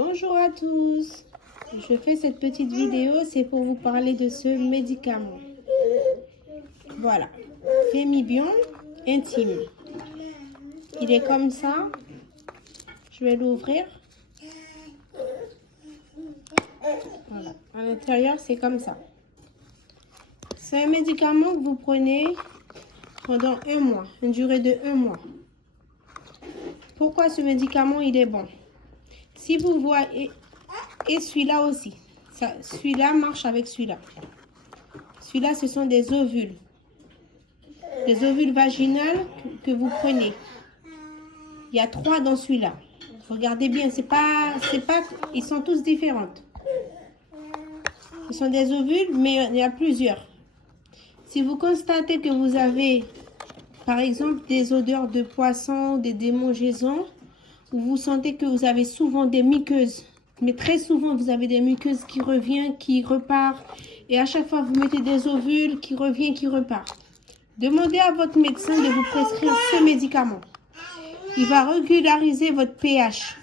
Bonjour à tous, je fais cette petite vidéo, c'est pour vous parler de ce médicament. Voilà, Fémibion Intime. Il est comme ça, je vais l'ouvrir. Voilà, à l'intérieur c'est comme ça. C'est un médicament que vous prenez pendant un mois, une durée de 1 mois. Pourquoi ce médicament il est bon? Si vous voyez, et celui-là aussi, celui-là marche avec celui-là. Celui-là, ce sont des ovules vaginales que vous prenez. Il y a 3 dans celui-là. Regardez bien, ils sont tous différents. Ce sont des ovules, mais il y a plusieurs. Si vous constatez que vous avez, par exemple, des odeurs de poisson, des démangeaisons, ou vous sentez que vous avez souvent des muqueuses, mais très souvent vous avez des muqueuses qui reviennent, qui repartent, et à chaque fois vous mettez des ovules qui reviennent, qui repartent. Demandez à votre médecin de vous prescrire ce médicament. Il va régulariser votre pH.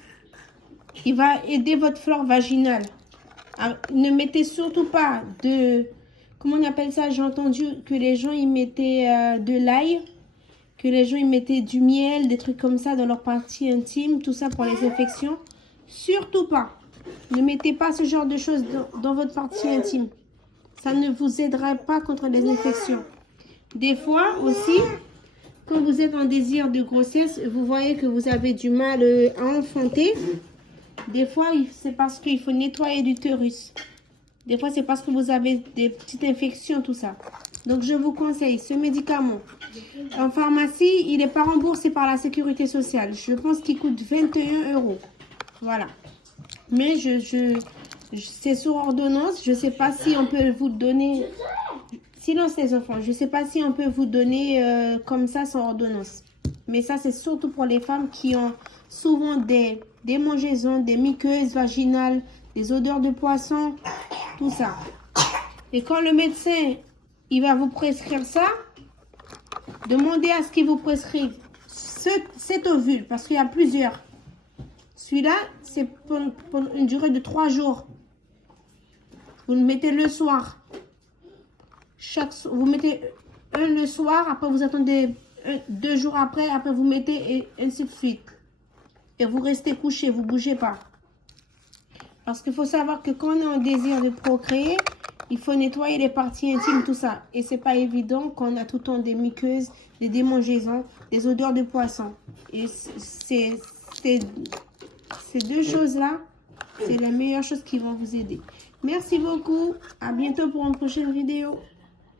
Il va aider votre flore vaginale. Alors, ne mettez surtout pas de... Comment on appelle ça? J'ai entendu que les gens y mettaient de l'ail, que les gens y mettaient du miel, des trucs comme ça dans leur partie intime, tout ça pour les infections. Surtout pas. Ne mettez pas ce genre de choses dans votre partie intime. Ça ne vous aidera pas contre les infections. Des fois aussi, quand vous êtes en désir de grossesse, vous voyez que vous avez du mal à enfanter. Des fois, c'est parce qu'il faut nettoyer l'utérus. Des fois, c'est parce que vous avez des petites infections, tout ça. Donc, je vous conseille ce médicament. En pharmacie, il n'est pas remboursé par la sécurité sociale. Je pense qu'il coûte 21 €. Voilà. Mais c'est sur ordonnance. Je ne sais pas si on peut vous donner... Silence les enfants. Je ne sais pas si on peut vous donner comme ça sans ordonnance. Mais ça, c'est surtout pour les femmes qui ont souvent des démangeaisons, des muqueuses vaginales, des odeurs de poisson, tout ça. Et quand le médecin, il va vous prescrire ça, demandez à ce qu'il vous prescrive cet ovule, parce qu'il y a plusieurs. Celui-là, c'est pour une durée de 3 jours. Vous le mettez le soir. Vous mettez un le soir, après vous attendez 2 jours après vous mettez et ainsi de suite. Et vous restez couché, vous ne bougez pas. Parce qu'il faut savoir que quand on a un désir de procréer, il faut nettoyer les parties intimes, tout ça. Et c'est pas évident qu'on a tout le temps des muqueuses, des démangeaisons, des odeurs de poisson. Et ces 2 choses-là, c'est les meilleures choses qui vont vous aider. Merci beaucoup. À bientôt pour une prochaine vidéo.